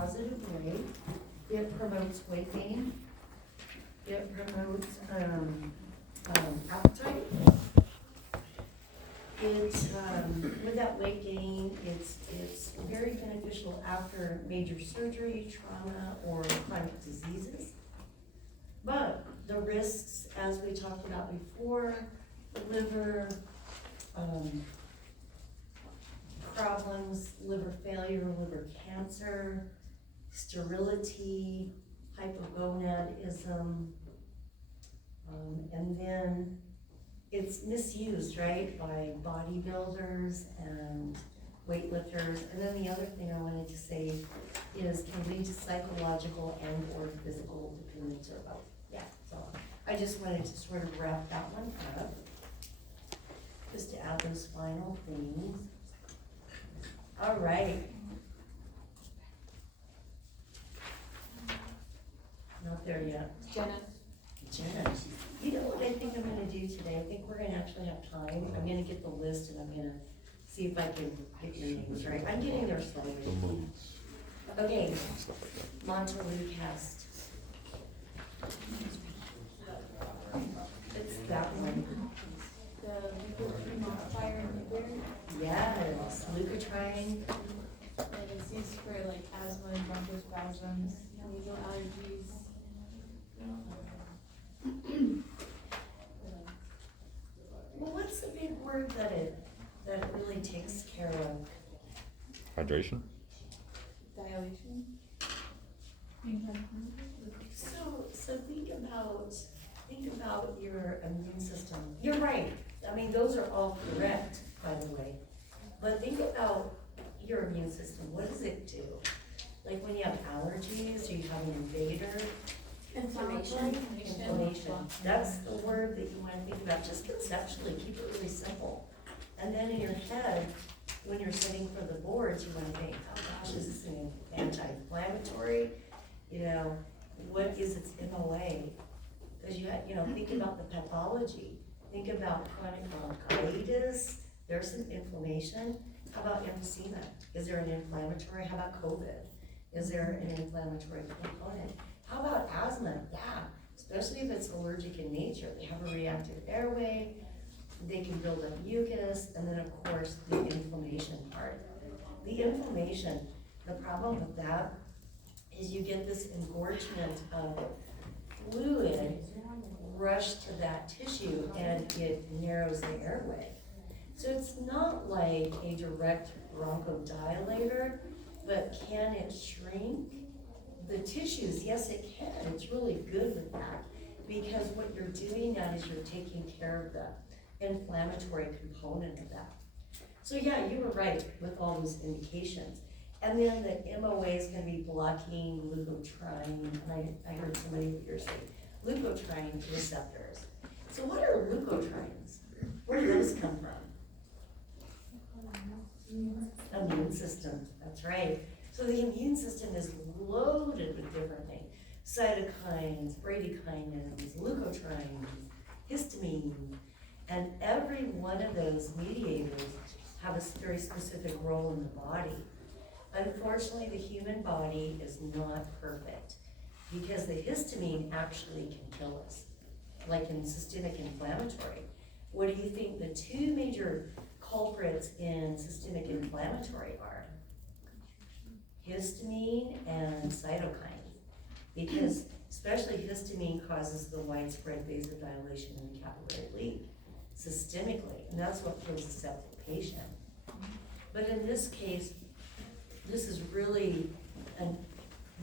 positive way. It promotes weight gain. It promotes appetite. With that weight gain, it's very beneficial after major surgery, trauma, or chronic diseases. But the risks, as we talked about before, liver problems, liver failure, liver cancer, sterility, hypogonadism, and then it's misused, right, by bodybuilders and weightlifters. And then the other thing I wanted to say is can lead to psychological and or physical dependence or both. Yeah, so I just wanted to sort of wrap that one up, just to add those final things. All right. Not there yet. Jenna. You know what I think I'm gonna do today? I think we're gonna actually have time. I'm gonna get the list and I'm gonna see if I can get your names right. I'm getting there slowly. Okay, Montelukast. It's that one. The leukotriene modifier inhibitor. Yes, leukotriene. And it's used for like asthma and bronchospasms, nasal allergies. Well, what's the big word that it really takes care of? Hydration? Dilation. So think about your immune system. You're right. I mean, those are all correct, by the way. But think about your immune system. What does it do? Like when you have allergies, or you have an invader. Inflammation. That's the word that you want to think about. Just conceptually, keep it really simple. And then in your head, when you're sitting for the boards, you want to think, oh gosh, is this an anti-inflammatory? You know, what is its MOA? Because think about the pathology. Think about chronic bronchitis. There's some inflammation. How about emphysema? Is there an inflammatory? How about COVID? Is there an inflammatory component? How about asthma? Yeah, especially if it's allergic in nature. They have a reactive airway, they can build up mucus, and then of course the inflammation part. The inflammation, the problem with that is you get this engorgement of fluid rush to that tissue and it narrows the airway. So it's not like a direct bronchodilator, but can it shrink the tissues? Yes, it can. It's really good with that because what you're doing now is you're taking care of the inflammatory component of that. So yeah, you were right with all those indications. And then the MOA is going to be blocking leukotriene. I heard somebody here say leukotriene receptors. So what are leukotrienes? Where do those come from? Immune system, that's right. So the immune system is loaded with different things. Cytokines, bradykinins, leukotrienes, histamine, and every one of those mediators have a very specific role in the body. Unfortunately, the human body is not perfect because the histamine actually can kill us, like in systemic inflammatory. What do you think the two major culprits in systemic inflammatory are? Histamine and cytokines, because especially histamine causes the widespread vasodilation in the capillary leak systemically, and that's what kills a septic patient. But in this case, this is really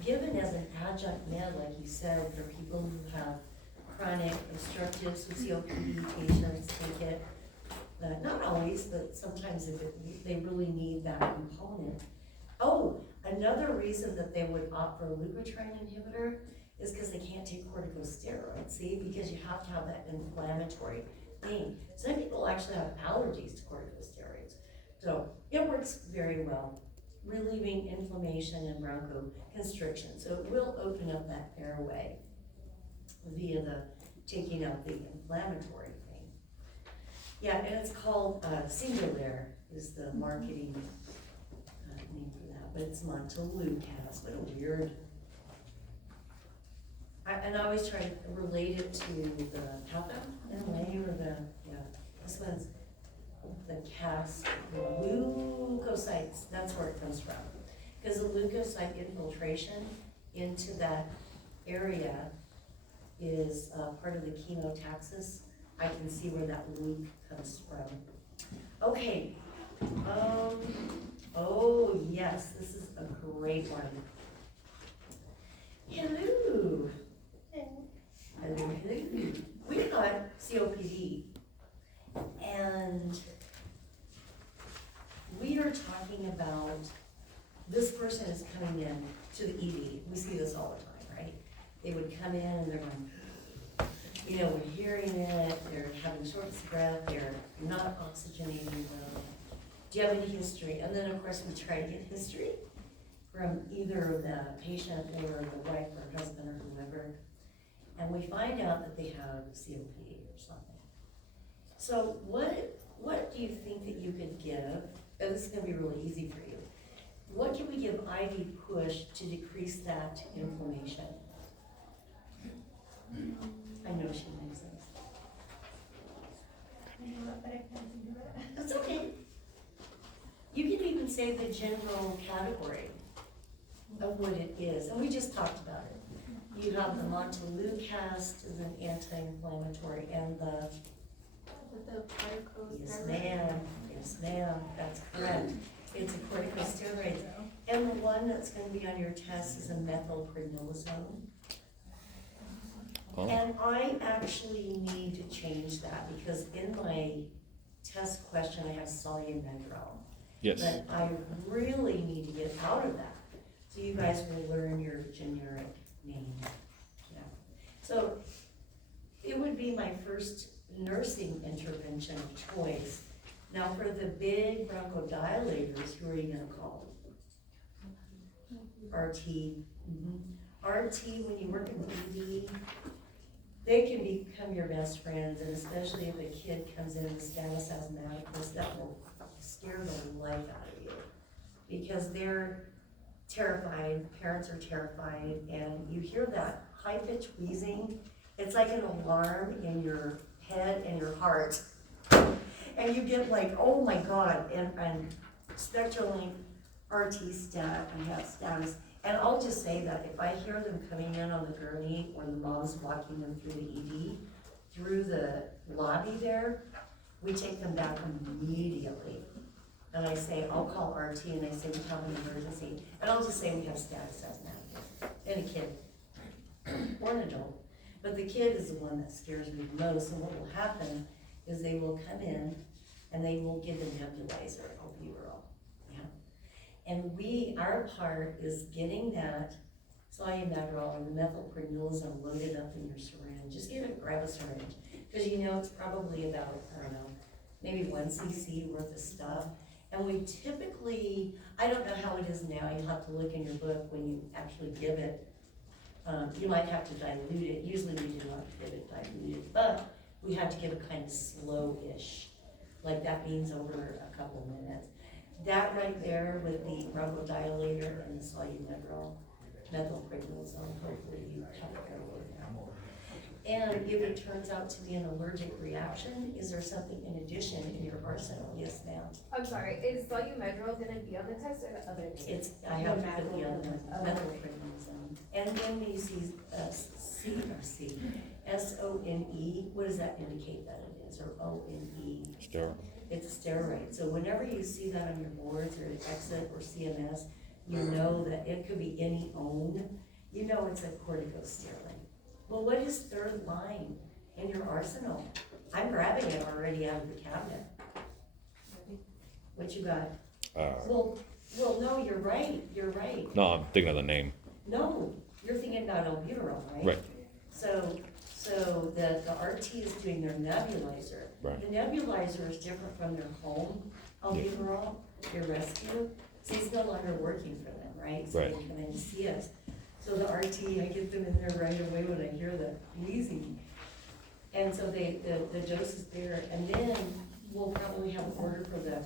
given as an adjunct med, like you said, for people who have chronic obstructive COPD patients take it. Not always, but sometimes if they really need that component. Oh, another reason that they would opt for a leukotriene inhibitor is because they can't take corticosteroids, see? Because you have to have that inflammatory thing. Some people actually have allergies to corticosteroids. So it works very well, relieving inflammation and bronchoconstriction. So it will open up that airway via the taking out the inflammatory thing. Yeah, and it's called Singulair is the marketing name for that, but it's Montelukast, what a weird. And I always try to relate it to the Papa in a way, or this one's the cast, the leukocytes, that's where it comes from. Because the leukocyte infiltration into that area is part of the chemotaxis. I can see where that leuc comes from. Okay, oh yes, this is a great one. Hello. Hello. We got COPD, and we are talking about this person is coming in to the ED. We see this all the time, right? They would come in and they're going, we're hearing it, they're having shortness of breath, they're not oxygenating well. Do you have any history? And then of course we try to get history from either the patient or the wife or husband or whoever. And we find out that they have COPD or something. So what do you think that you could give, and this is gonna be really easy for you, what can we give IV push to decrease that inflammation? I know she knows this. I know it, but I can't think of it. That's okay. You can even say the general category of what it is, and we just talked about it. You have the Montelukast as an anti-inflammatory, and the With the yes ma'am, that's correct. It's a corticosteroid, and the one that's going to be on your test is a methylprednisolone. Oh. And I actually need to change that because in my test question I have solumedrol. Yes. But I really need to get out of that. So you guys will learn your generic name. Yeah. So it would be my first nursing intervention of choice. Now for the big bronchodilators, who are you gonna call? RT. RT, when you work in ED, they can become your best friends, and especially if a kid comes in with status asthmaticus, that will scare the life out of you. Because they're terrified, parents are terrified, and you hear that high-pitched wheezing. It's like an alarm in your head and your heart. And you get like, oh my God, and spectrally RT stat, I have status. And I'll just say that if I hear them coming in on the gurney or the mom's walking them through the ED, through the lobby there, we take them back immediately. And I say, I'll call RT, and I say, we have an emergency. And I'll just say we have status asthmaticus in a kid or an adult. But the kid is the one that scares me the most. And what will happen is they will come in and they will get a nebulizer, albuterol. And our part is getting that solumedrol or the methylprednisolone loaded up in your syringe. Just grab a syringe, because it's probably about, I don't know, maybe 1 cc worth of stuff. And we typically, I don't know how it is now, you'll have to look in your book when you actually give it. You might have to dilute it. Usually we do not give it diluted, but we have to give it kind of slow-ish. Like that means over a couple minutes. That right there with the bronchodilator and the solumedrol, methylprednisolone, hopefully you have it there right now. And if it turns out to be an allergic reaction, is there something in addition in your arsenal? Yes, ma'am. I'm sorry, is solumedrol gonna be on the test or the other? I have to put the other methylprednisolone. And then when you see SONE, what does that indicate that it is, or ONE? Steroid. It's a steroid. So whenever you see that on your boards or Exit or CMS, you know that it could be any OWN, you know it's a corticosteroid. Well, what is third line in your arsenal? I'm grabbing it already out of the cabinet. What you got? Well, no, you're right. No, I'm thinking of the name. No, you're thinking about albuterol, right? Right. So the RT is doing their nebulizer. Right. The nebulizer is different from their home albuterol, their rescue. So it's no longer working for them, right? So Right. they come in to see us. So the RT, I get them in there right away when I hear the wheezing. And so the dose is there, and then we'll probably have an order for the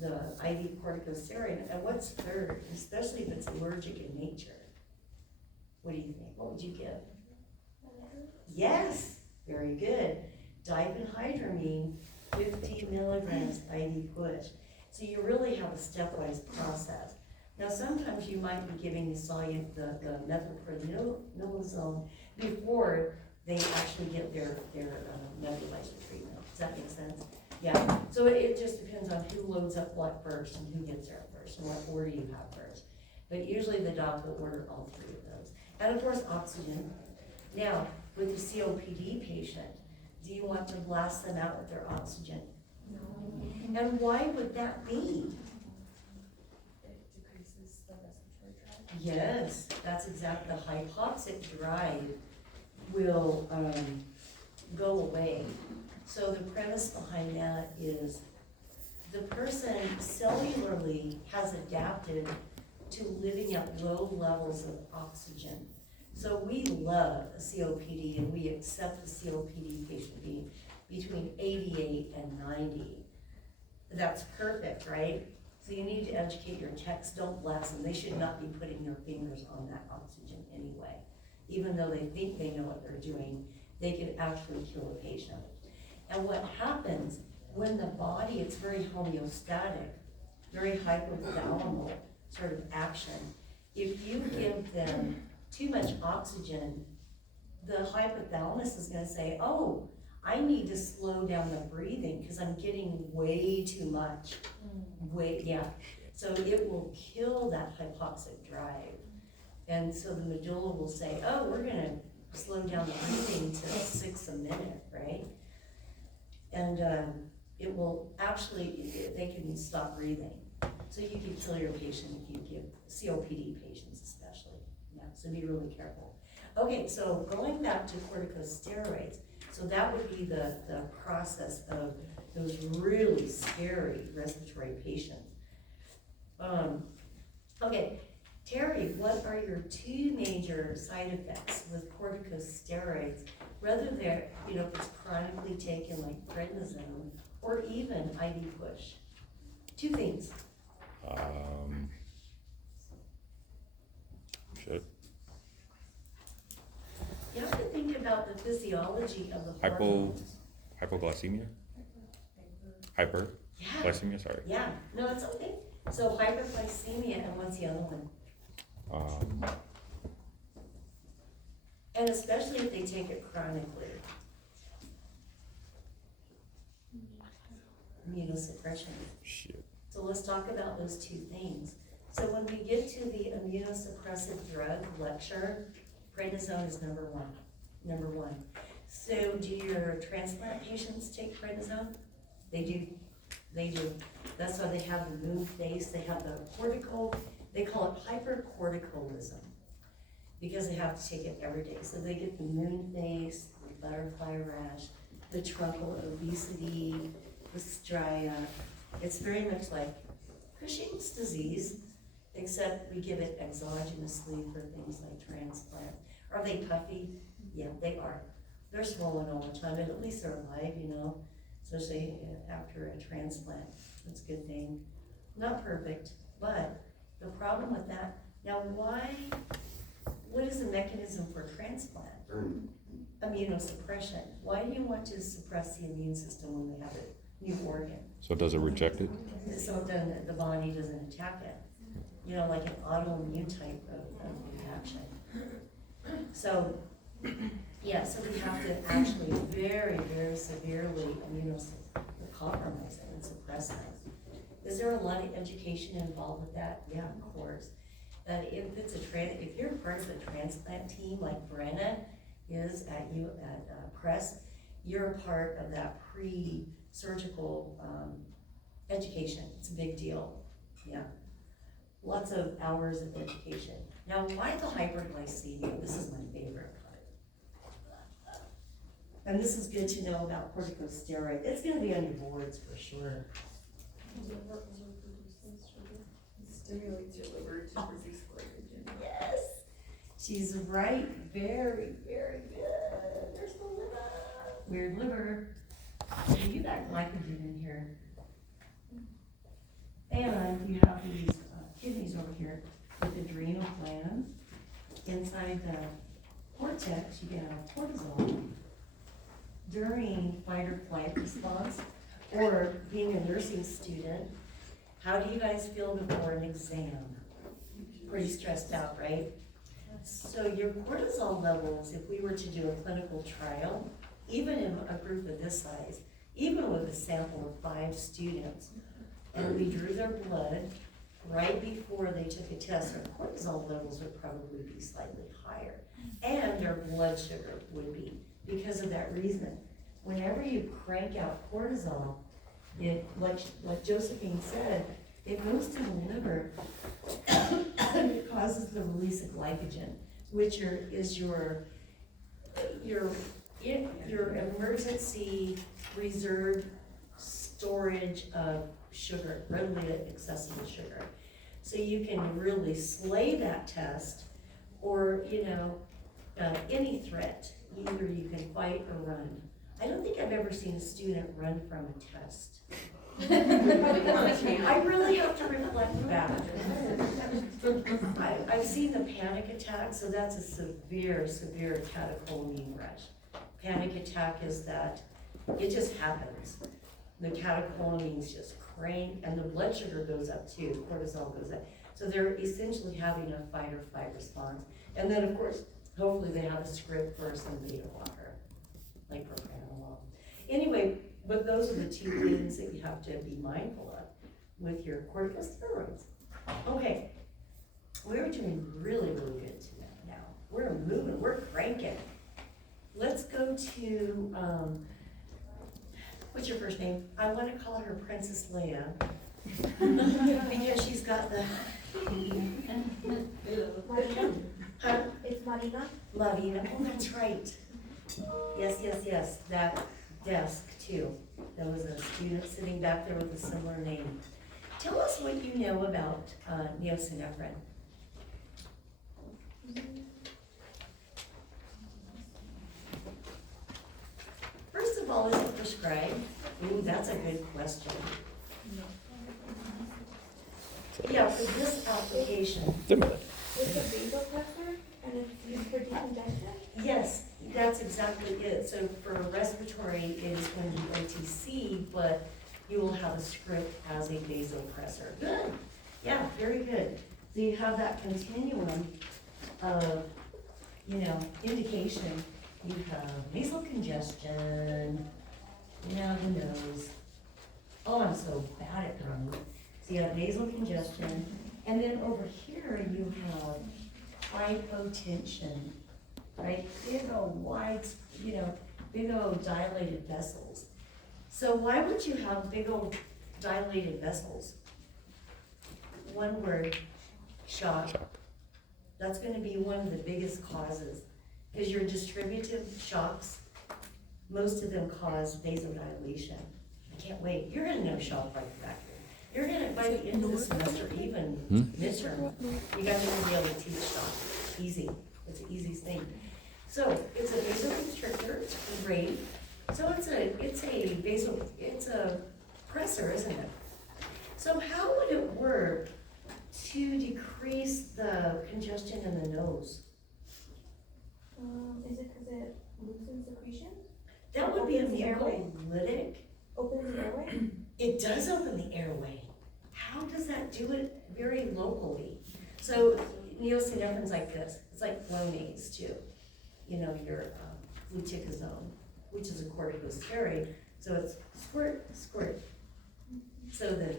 the IV corticosteroid, and what's third, especially if it's allergic in nature? What do you think? What would you give? Yes, very good. Diphenhydramine, 50 milligrams IV push. So you really have a stepwise process. Now, sometimes you might be giving the methylprednisolone before they actually get their nebulizer treatment. Does that make sense? Yeah, so it just depends on who loads up what first and who gets there first and what order you have first. But usually the doc will order all three of those. And of course, oxygen. Now, with the COPD patient, do you want to blast them out with their oxygen? No. And why would that be? It decreases the respiratory drive. Yes, that's exactly, the hypoxic drive will go away. So the premise behind that is the person cellularly has adapted to living at low levels of oxygen. So we love a COPD and we accept the COPD patient being between 88 and 90. That's perfect, right? So you need to educate your techs, don't blast them. They should not be putting their fingers on that oxygen anyway. Even though they think they know what they're doing, they could actually kill a patient. And what happens when the body, it's very homeostatic, very hypothalamal sort of action. If you give them too much oxygen, the hypothalamus is gonna say, oh, I need to slow down the breathing because I'm getting way too much. So it will kill that hypoxic drive. And so the medulla will say, oh, we're gonna slow down the breathing to 6 a minute, right? And it will actually, they can stop breathing. So you can kill your patient if you give COPD patients especially. Yeah, so be really careful. Okay, so going back to corticosteroids, so that would be the process of those really scary respiratory patients. Okay, Terry, what are your 2 major side effects with corticosteroids, whether they're, if it's chronically taken like prednisone or even IV push? 2 things. Shit. You have to think about the physiology of the hormones. Hypoglycemia? Yeah, Hyperglycemia, sorry. yeah, no, it's okay. So hyperglycemia, and what's the other one? And especially if they take it chronically. Immunosuppression. Shit. So let's talk about those 2 things. So when we get to the immunosuppressive drug lecture, prednisone is number one. So do your transplant patients take prednisone? They do. That's why they have the moon face, they have the cortical, they call it hypercorticolism, because they have to take it every day. So they get the moon face, the butterfly rash, the truncal obesity, the stria. It's very much like Cushing's disease, except we give it exogenously for things like transplant. Are they puffy? Yeah, they are. They're swollen all the time, but at least they're alive, especially after a transplant. That's a good thing. Not perfect, but the problem with that, now what is the mechanism for transplant? Immunosuppression. Why do you want to suppress the immune system when we have a new organ? So does it reject it? So then the body doesn't attack it. Like an autoimmune type of reaction. So, yeah, so we have to actually very, very severely compromise it and suppress it. Is there a lot of education involved with that? Yeah, of course. That if you're part of a transplant team like Brenna is at Press, you're a part of that pre-surgical education. It's a big deal. Yeah. Lots of hours of education. Now, why the hyperglycemia? This is my favorite part. And this is good to know about corticosteroid. It's gonna be on your boards for sure. It stimulates your liver to produce glycogen. Yes, she's right. Very, very good. There's the liver. Weird liver. You got glycogen in here. And you have these kidneys over here with adrenal gland. Inside the cortex, you get cortisol. During fight or flight response, or being a nursing student, how do you guys feel before an exam? Pretty stressed out, right? So your cortisol levels, if we were to do a clinical trial, even in a group of this size, even with a sample of 5 students, and we drew their blood right before they took a test, their cortisol levels would probably be slightly higher. And their blood sugar would be, because of that reason. Whenever you crank out cortisol, it, like Josephine said, it goes to the liver and it causes the release of glycogen, which is your emergency reserve storage of sugar, readily accessible sugar. So you can really slay that test, or, any threat. Either you can fight or run. I don't think I've ever seen a student run from a test. I really have to reflect back. I've seen the panic attack, so that's a severe catecholamine rush. Panic attack is that it just happens. The catecholamines just crank, and the blood sugar goes up too, cortisol goes up. So they're essentially having a fight or flight response. And then, of course, hopefully they have a script for some beta blocker, like propranolol. Anyway, but those are the 2 things that you have to be mindful of with your corticosteroids. Okay, we're doing really good tonight now. We're moving, we're cranking. Let's go to, what's your first name? I want to call her Princess Leia because she's got the. Huh? It's Marina. Lavina, oh, that's right. Yes, that desk too. There was a student sitting back there with a similar name. Tell us what you know about neosynephrine. First of all, is it prescribed? Ooh, that's a good question. Yeah, for this application. It's a vasopressor and it's used for decongestion? Yes, that's exactly it. So for respiratory, it is going to be OTC, but you will have a script as a vasopressor. Good. Yeah, very good. So you have that continuum of, indication. You have nasal congestion, the nose. Oh, I'm so bad at them. So you have nasal congestion, and then over here you have hypotension, right? Big old wide, big old dilated vessels. So why would you have big old dilated vessels? One word, shock. That's going to be one of the biggest causes, because your distributive shocks, most of them cause vasodilation. I can't wait. You're going to know shock like that. You're going to, by the end of the semester, even midterm, you guys are going to be able to teach shock. Easy. It's an easy thing. So it's a vasoconstrictor. It's great. So it's a pressor, isn't it? So how would it work to decrease the congestion in the nose? Is it because it loosens secretion? That would be a Opens the airway? mucolytic. Opens the airway? It does open the airway. How does that do it very locally? So neosynephrine's like this. It's like Flonase too. Your fluticasone, which is a corticosteroid. So it's squirt, squirt. So the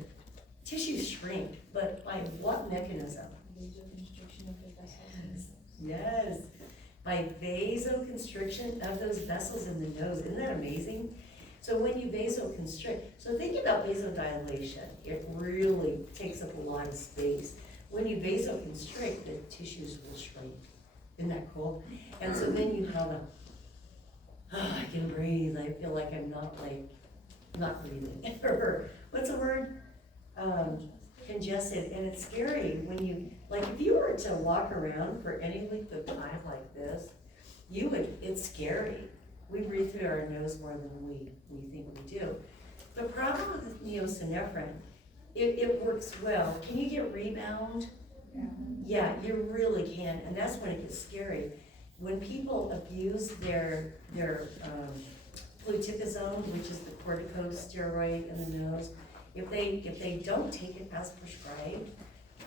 tissues shrink, but by what mechanism? Vasoconstriction of the vessels. Yes, by vasoconstriction of those vessels in the nose. Isn't that amazing? So when you vasoconstrict, so think about vasodilation. It really takes up a lot of space. When you vasoconstrict, the tissues will shrink. Isn't that cool? And so then you have I can breathe. I feel like I'm not breathing. Or what's the word? Congested. And it's scary when you, if you were to walk around for any length of time like this, it's scary. We breathe through our nose more than we think we do. The problem with neosynephrine it works well. Can you get rebound? Yeah, you really can, and that's when it gets scary. When people abuse their fluticasone, which is the corticosteroid in the nose, if they don't take it as prescribed,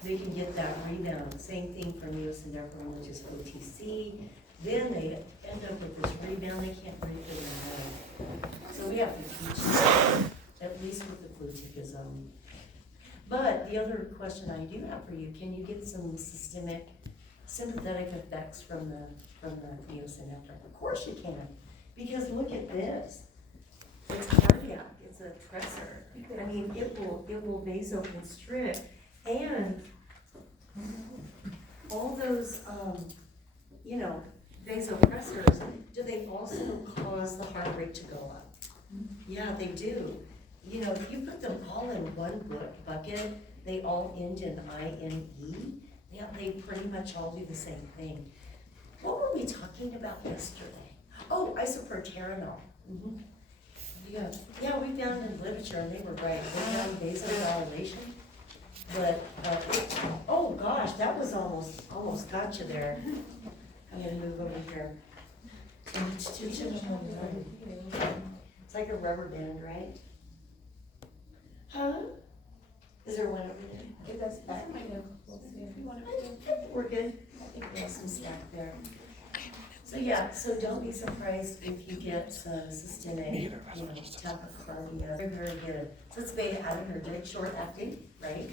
they can get that rebound. Same thing for neosynephrine, which is OTC. Then they end up with this rebound, they can't breathe through their nose. So we have to teach them, at least with the fluticasone. But the other question I do have for you, can you get some systemic sympathetic effects from the neosynephrine? Of course you can, because look at this. It's cardiac, it's a tressor. I mean, it will vasoconstrict, and all those, vasopressors, do they also cause the heart rate to go up? Yeah, they do. You know, if you put them all in one bucket, they all end in INE. Yeah, they pretty much all do the same thing. What were we talking about yesterday? Oh, isoproterenol. Mm-hmm. Yeah, we found in literature, and they were right. We found vasodilation, but oh gosh, that was almost got you there. I'm gonna move over here. It's like a rubber band, right? Huh? Is there one over there? If that's back, I know. We'll see if you want to. I think we're good. I think we have some stack there. So yeah, so don't be surprised if you get some systemic, tachycardia. Very, very good. So it's beta-adrenergic, short-acting, right?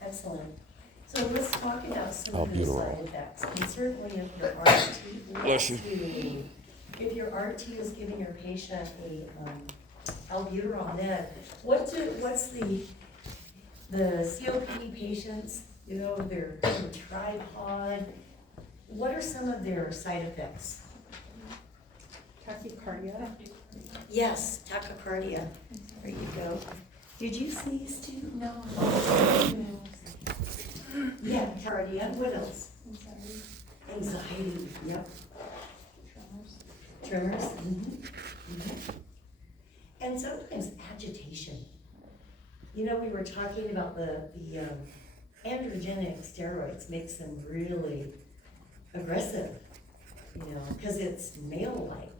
Excellent. So let's talk about some of the side effects. And certainly if your RT, Bless you. If your RT is giving your patient a albuterol med, what's the COPD patients, their tripod, what are some of their side effects? Tachycardia. Yes, tachycardia. There you go. Did you sneeze too? No. Yeah, cardia. What else? Anxiety. Yep. Tremors. Mm-hmm. Mm-hmm. And sometimes agitation. We were talking about the androgenic steroids makes them really aggressive, because it's male-like.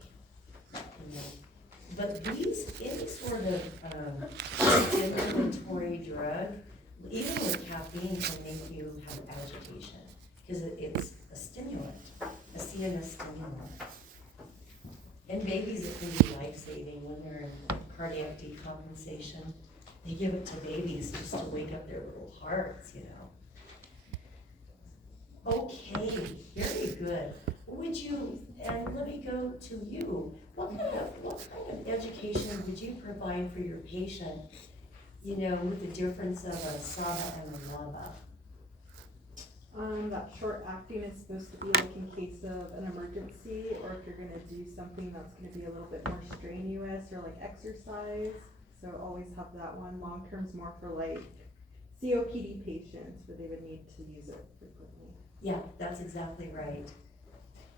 But any sort of stimulatory drug, even with caffeine, can make you have agitation, because it's a stimulant, a CNS stimulant. And babies, it can be life-saving when they're in cardiac decompensation. They give it to babies just to wake up their little hearts, Okay, very good. And let me go to you. What kind of education would you provide for your patient, with the difference of a SABA and a LABA? That short acting is supposed to be like in case of an emergency, or if you're gonna do something that's gonna be a little bit more strenuous, or like exercise. So always have that one. Long term's more for like COPD patients, where they would need to use it frequently. Yeah, that's exactly right.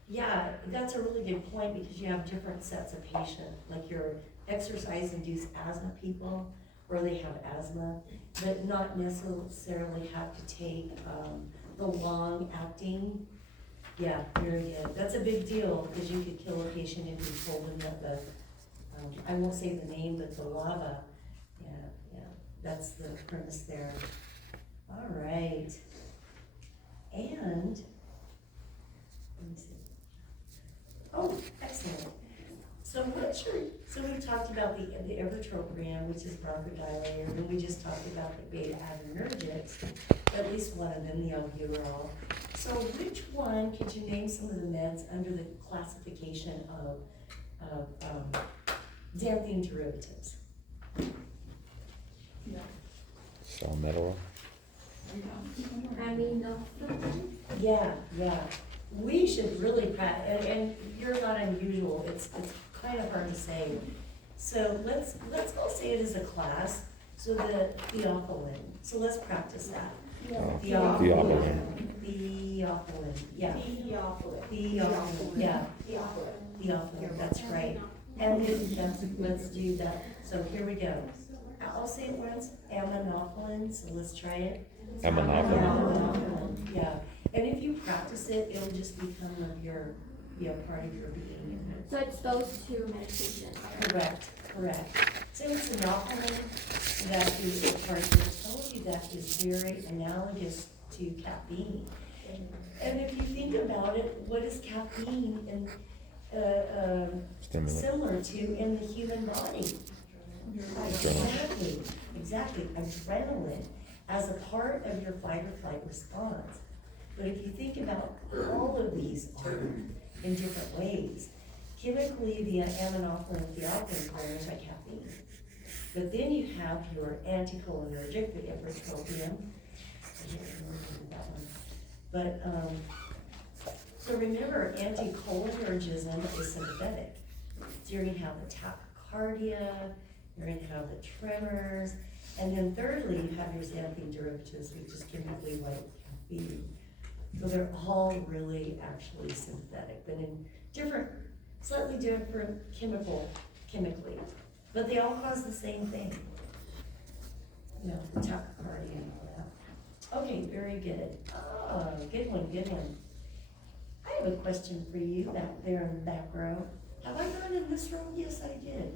Yeah, that's a really good point, because you have different sets of patients, like your exercise-induced asthma people, where they have asthma, but not necessarily have to take the long-acting. Yeah, very good. That's a big deal, because you could kill a patient if you told them that the, I won't say the name, but the LABA, yeah, that's the premise there. All right. And, let me see. Oh, excellent. So we talked about the ipratropium, which is bronchodilator, and we just talked about the beta-adrenergics, at least one of them, the albuterol. So which one, could you name some of the meds under the classification of xanthine derivatives? Salmeterol. Yeah. We should really practice, and you're not unusual, it's kind of hard to say. So let's all say it as a class, so the theophylline. So let's practice that. Theophylline. Yeah. Theophylline, that's right. And then let's do that. So here we go. I'll say it once, aminophylline, so let's try it. Aminophylline. Aminophylline, yeah, and if you practice it, it'll just become be a part of your being. So it's those two medications. Correct. So it's anophyllin that is a part that told you that is very analogous to caffeine. And if you think about it, what is caffeine and Stimulant. similar to in the human body? Exactly, adrenaline as a part of your fight or flight response. But if you think about all of these are in different ways, chemically the aminophylline and theophylline are anti-caffeine. But then you have your anticholinergic, the ipratropium. I can't remember that one. But, so remember, anticholinergism is sympathetic. So you're gonna have the tachycardia, you're gonna have the tremors, and then thirdly, you have your xanthine derivatives, which is chemically like caffeine. So they're all really actually sympathetic, but in different, slightly different chemically, but they all cause the same thing. You know, tachycardia and all that. Okay, very good. Oh, good one. I have a question for you back there in the back row. Have I gone in this room? Yes, I did.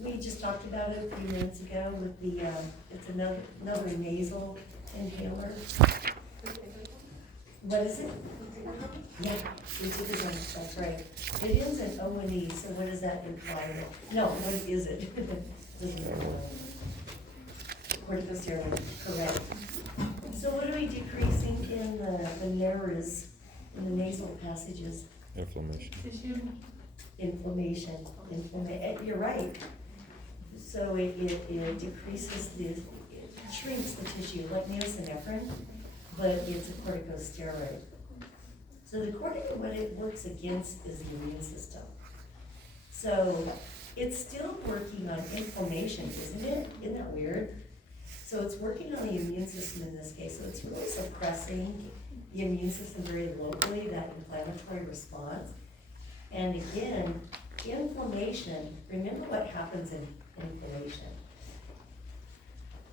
We just talked about it a few minutes ago with the, it's another nasal inhaler. What is it? Yeah, fluticasone, that's right. It ends in O and E, so what does that imply? No, what is it? Corticosteroid, correct. So what are we decreasing in the nares, in the nasal passages? Inflammation. Inflammation, you're right. So it decreases it shrinks the tissue, like neosynephrine, but it's a corticosteroid. So the what it works against is the immune system. So it's still working on inflammation, isn't it? Isn't that weird? So it's working on the immune system in this case, so it's really suppressing the immune system very locally, that inflammatory response. And again, inflammation, remember what happens in inflammation.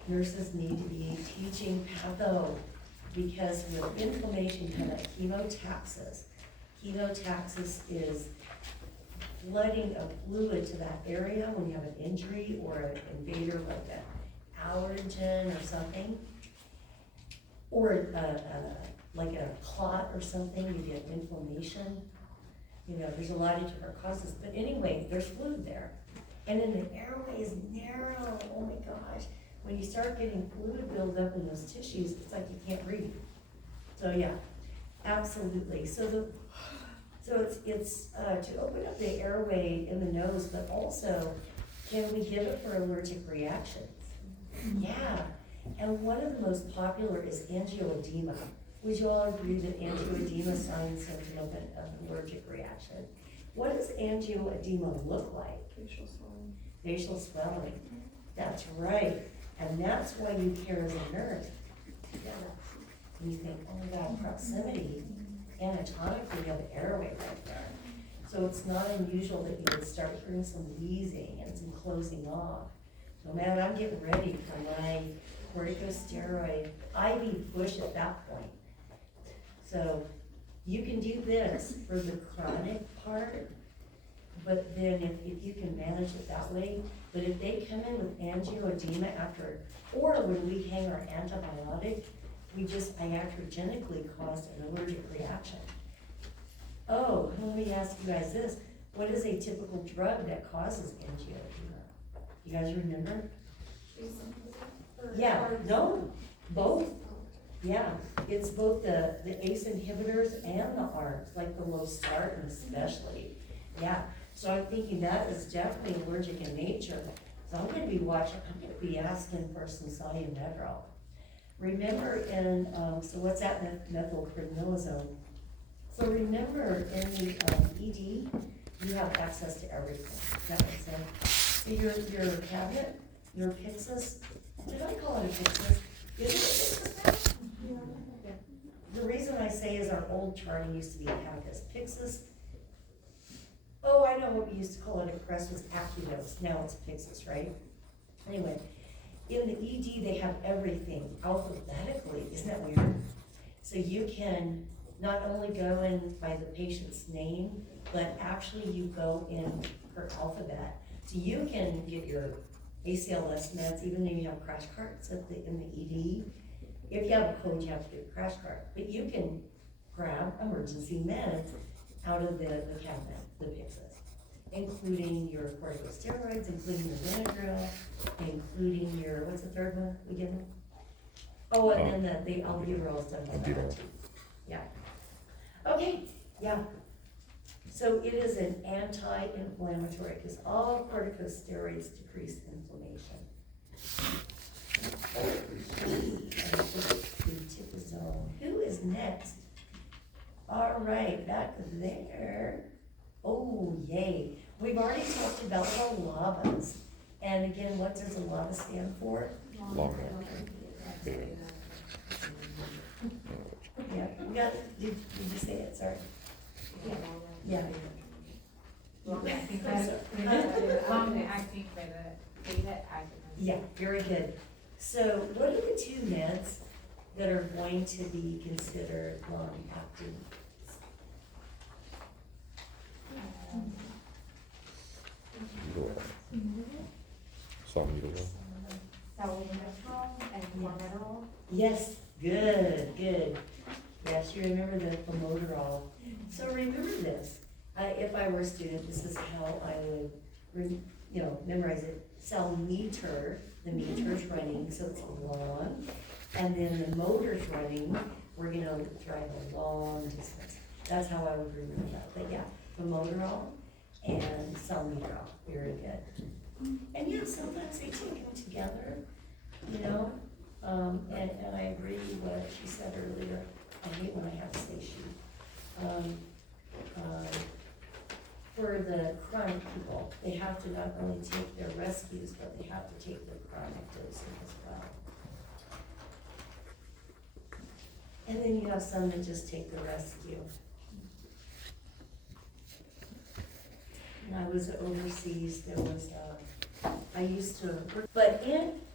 Nurses need to be teaching patho, because with inflammation you have that chemotaxis. Chemotaxis is flooding of fluid to that area when you have an injury or an invader like an allergen or something. Or like a clot or something, you get inflammation. You know, there's a lot of different causes, but anyway, there's fluid there. And then the airway is narrow, oh my gosh. When you start getting fluid buildup in those tissues, it's like you can't breathe. So yeah, absolutely. So it's to open up the airway in the nose, but also, can we give it for allergic reactions? Yeah, and one of the most popular is angioedema. Would you all agree that angioedema is a sign and symptom of an allergic reaction? What does angioedema look like? Facial swelling. Facial swelling. That's right. And that's why you care as a nurse. And you think, oh my God, proximity. Anatomically, you have an airway right there. So it's not unusual that you would start hearing some wheezing and some closing off. So man, I'm getting ready for my corticosteroid IV push at that point. So you can do this for the chronic part, but then if you can manage it that way, but if they come in with angioedema after, or when we hang our antibiotic, I iatrogenically caused an allergic reaction. Oh, let me ask you guys this, what is a typical drug that causes angioedema? You guys remember? Yeah, no, both. Yeah, it's both the ACE inhibitors and the ARBs, like the losartan especially. Yeah, so I'm thinking that is definitely allergic in nature. So I'm gonna be watching, I'm gonna be asking for some salumedrol. Remember so what's that methylprednisolone? So remember in the ED, you have access to everything. Does that make sense? So your cabinet, your Pyxis, did I call it a Pyxis? Is it a Pyxis now? The reason I say is our old charting used to be Pacus. Pyxis. Oh, I I know what we used to call it at Crest was Acuvose, now it's Pyxis, right? Anyway, in the ED, they have everything alphabetically, isn't that weird? So you can not only go in by the patient's name, but actually you go in per alphabet. So you can get your ACLS meds, even though you have crash carts in the ED. If you have a code, you have to get a crash cart, but you can grab emergency meds out of the cabinet, the Pyxis, including your corticosteroids, including the Benadryl, including your, what's the third one we give them? Oh, and then the albuterol is done by that Albuterol. too. Yeah. Okay, yeah. So it is an anti-inflammatory, because all corticosteroids decrease inflammation. Who is next? All right, back there. Oh, yay. We've already talked about the LAVAs. And again, what does a LAVA stand for? Long. Yeah, you got, did you say it, sorry? Yeah. Long acting I'm sorry. long acting by the beta agonist. Yeah, very good. So what are the two meds that are going to be considered long-acting? Salmeterol. Salmeterol and chlormeterol. Yes, good. Yes, you remember the Pomoderol. So remember this, if I were a student, this is how I would, memorize it. Salmeter, the meter's running, so it's long, and then the motor's running, we're gonna drive a long distance. That's how I would remember that, but yeah, Pomoderol and Salmeterol, very good. And yeah, sometimes they take them together, and I agree with what she said earlier. I hate when I have to say she. For the chronic people, they have to not only take their rescues, but they have to take their chronic dosing as well. And then you have some that just take the rescue. When I was overseas, there was, I used to, but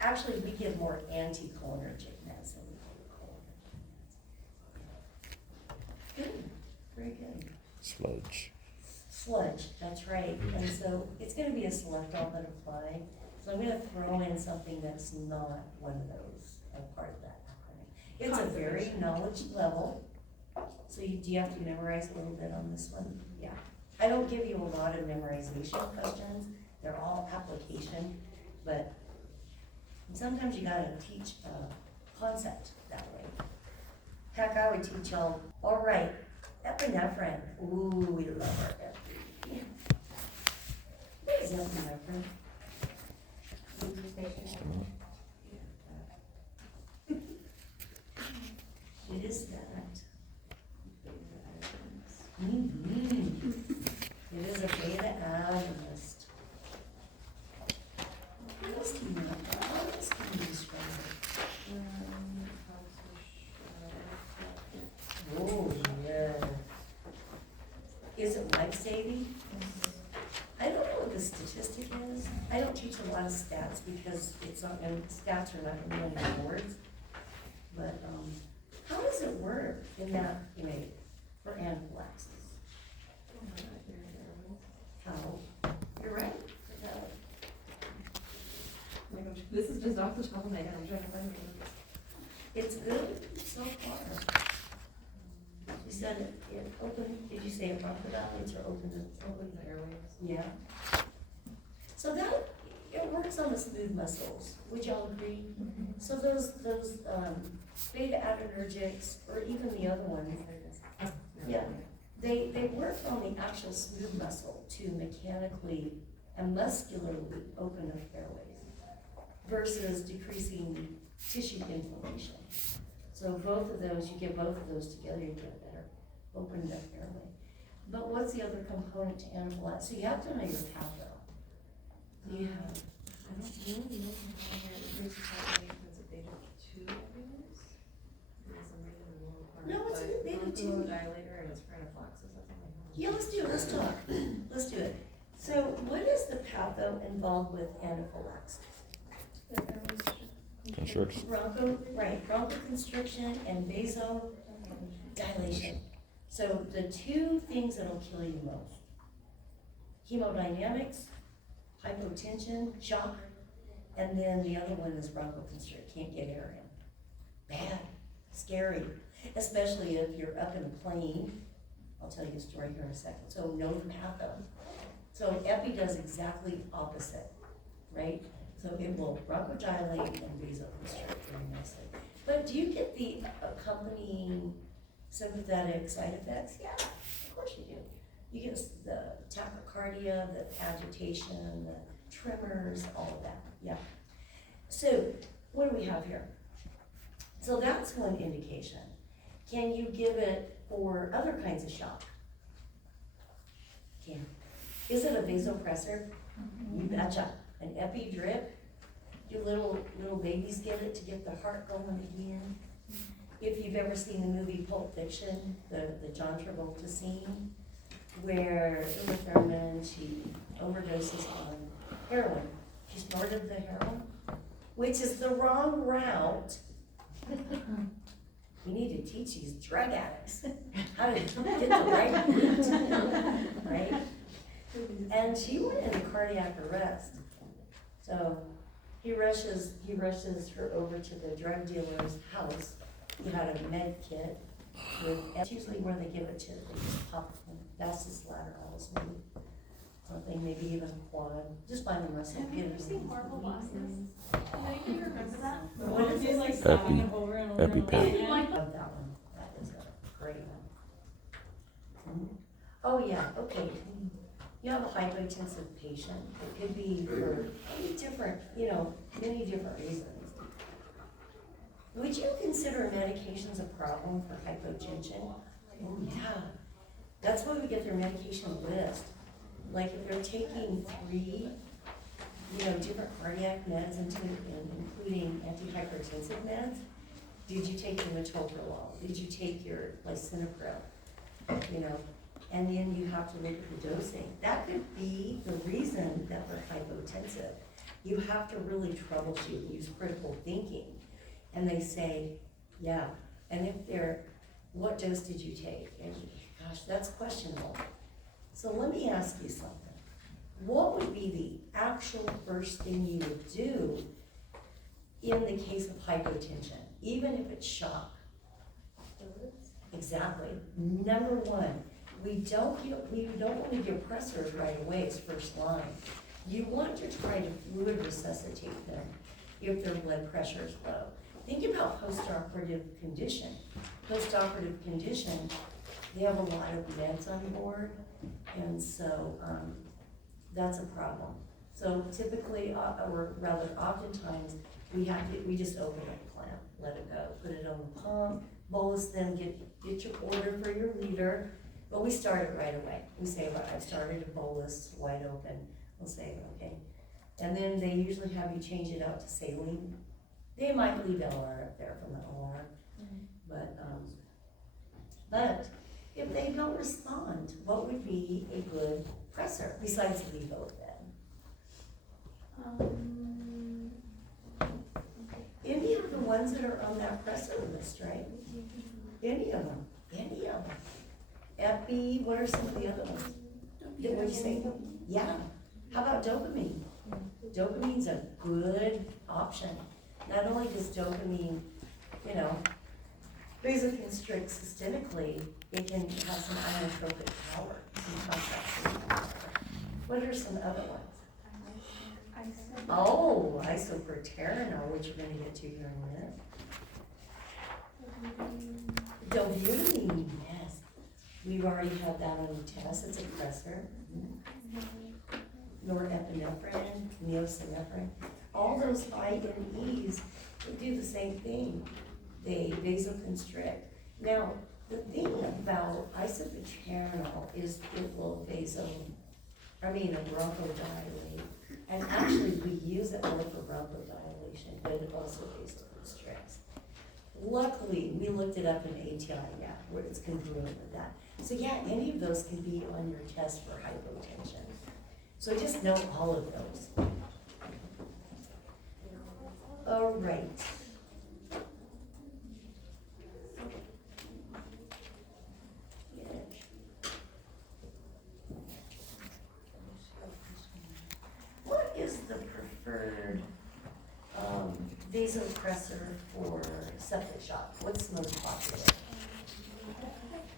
actually we get more anticholinergic meds than we get cholinergic meds. Good, very good. Sludge, that's right. And so it's gonna be a selectol that apply. So I'm gonna throw in something that's not one of those, a part of that acronym. It's a very knowledge level. So do you have to memorize a little bit on this one? Yeah. I don't give you a lot of memorization questions. They're all application, but sometimes you gotta teach a concept that way. Heck, I would teach y'all, all right, epinephrine. Ooh, we love our epinephrine. What is epinephrine? It is that. It is a beta agonist. What else can you describe? Oh, yeah. Is it life-saving? I don't know what the statistic is. I don't teach a lot of stats because stats are not gonna be on the boards. But, how does it work in that, for anaphylaxis? How? You're right. This is just off the top of my head, I'm trying to find it. It's good so far. You said it opened, did you say it bronchodilates or opened the airways? Yeah. So it works on the smooth muscles, would y'all agree? So those beta adrenergics, or even the other ones, yeah, they work on the actual smooth muscle to mechanically and muscularly open up airways versus decreasing tissue inflammation. So both of those, you get both of those together, you get a better opened up airway. But what's the other component to anaphylaxis? So you have to know your patho. You have, I don't really know how it increases heart rate because of beta 2 agonist. No, it's a beta 2. Dilator and it's for anaphylaxis, that's all I know. yeah, let's do it, let's talk. Let's do it. So what is the patho involved with anaphylaxis? Constricts. Bronchoconstriction and vasodilation. So the two things that'll kill you most. Hemodynamics, hypotension, shock, and then the other one is bronchoconstrict, can't get air in. Bad, scary, especially if you're up in a plane. I'll tell you a story here in a second. So no patho. So epi does exactly opposite, right? So it will bronchodilate and vasoconstrict very nicely. But do you get the accompanying sympathetic side effects? Yeah, of course you do. You get the tachycardia, the agitation, the tremors, all of that, yeah. So what do we have here? So that's one indication. Can you give it for other kinds of shock? Can. Is it a vasopressor? You betcha. An epi drip? Do little babies get it to get the heart going again? If you've ever seen the movie Pulp Fiction, the John Travolta scene, where Uma Thurman, she overdoses on heroin. She snorted the heroin, which is the wrong route. We need to teach these drug addicts how to get the right route, right? And she went into cardiac arrest. So he rushes her over to the drug dealer's house. He had a med kit with, that's usually where they give it to, they just pop it in. That's his laterals, maybe something, maybe even quad. Just find the rest of Have it. you ever seen Horrible Bosses? Does anybody remember that? What is He's it? like slapping it over and over and over EpiPen. again. I love that one. That is a great one. Oh, yeah, okay. You have a hypotensive patient. It could be for many different reasons. Would you consider medications a problem for hypotension? Oh, yeah. That's why we get their medication list. Like if they're taking 3, different cardiac meds including antihypertensive meds, did you take your metoprolol? Did you take your lisinopril? And then you have to look at the dosing. That could be the reason that they're hypotensive. You have to really troubleshoot, use critical thinking. And they say, yeah, and if what dose did you take? And gosh, that's questionable. So let me ask you something. What would be the actual first thing you would do in the case of hypotension, even if it's shock? Exactly. Number one, we don't want to give pressors right away as first line. You want to try to fluid resuscitate them if their blood pressure is low. Think about postoperative condition. Postoperative condition, they have a lot of meds on board, and so that's a problem. So typically, or rather oftentimes, we just open up the clamp, let it go, put it on the pump, bolus them, get your order for your liter, but we start it right away. We say, well, I've started a bolus wide open. We'll say, okay. And then they usually have you change it out to saline. They might leave LR up there from the OR, but if they don't respond, what would be a good pressor besides levodopa? Any of the ones that are on that pressor list, right? Any of them. Epi, what are some of the other ones? What would you say? Yeah. How about dopamine? Dopamine's a good option. Not only does dopamine, vasoconstrict systemically, it can have some inotropic power, some contrast. What are some other ones? Oh, isoproterenol, which we're gonna get to here in a minute. Dobutamine, yes. We've already had that on the test, it's a pressor. Norepinephrine, neosynephrine, all those INEs, they do the same thing. They vasoconstrict. Now, the thing about isoproterenol is it will bronchodilate. And actually, we use it more for bronchodilation, but it also vasoconstricts. Luckily, we looked it up in ATI, where it's congruent with that. So yeah, any of those can be on your test for hypotension. So just note all of those. All right. What is the preferred vasopressor for septic shock? What's the most popular?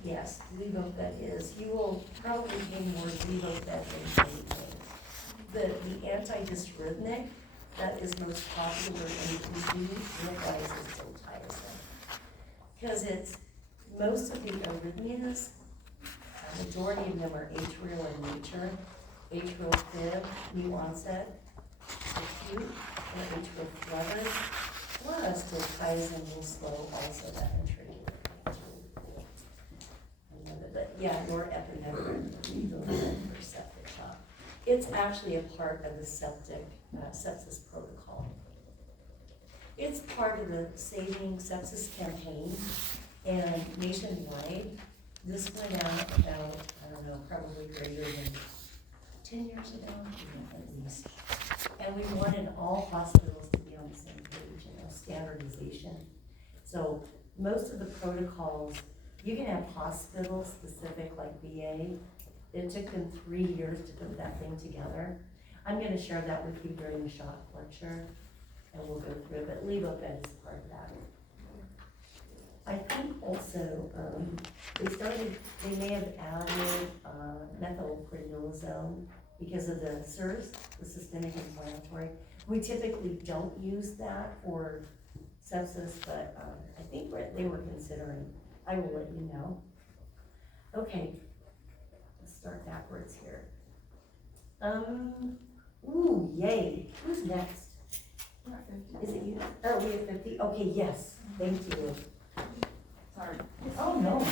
Yes, Levoped is. You will probably pay more Levoped than anything. The antidysrhythmic, that is most popular in PD, realize is so tiresome. Because it's, most of the arrhythmias, a majority of them are atrial in nature, atrial fib, new onset, acute, or atrial flutter, plus diltiazem and slow also that entry. But yeah, norepinephrine, Levoped for septic shock. It's actually a part of the sepsis protocol. It's part of the Saving Sepsis campaign, and nationwide, this went out about, I don't know, probably greater than 10 years ago, at least. And we wanted all hospitals to be on the same page, standardization. So most of the protocols, you can have hospital specific like VA. It took them 3 years to put that thing together. I'm gonna share that with you during the shock lecture, and we'll go through it, but Levoped is part of that. I think also, they may have added methylprednisolone because of the SIRS, the systemic inflammatory. We typically don't use that for sepsis, but I think they were considering. I will let you know. Okay, let's start backwards here. Ooh, yay, who's next? Is it you? Oh, we have 50, okay, yes, thank you. Sorry. Oh, no,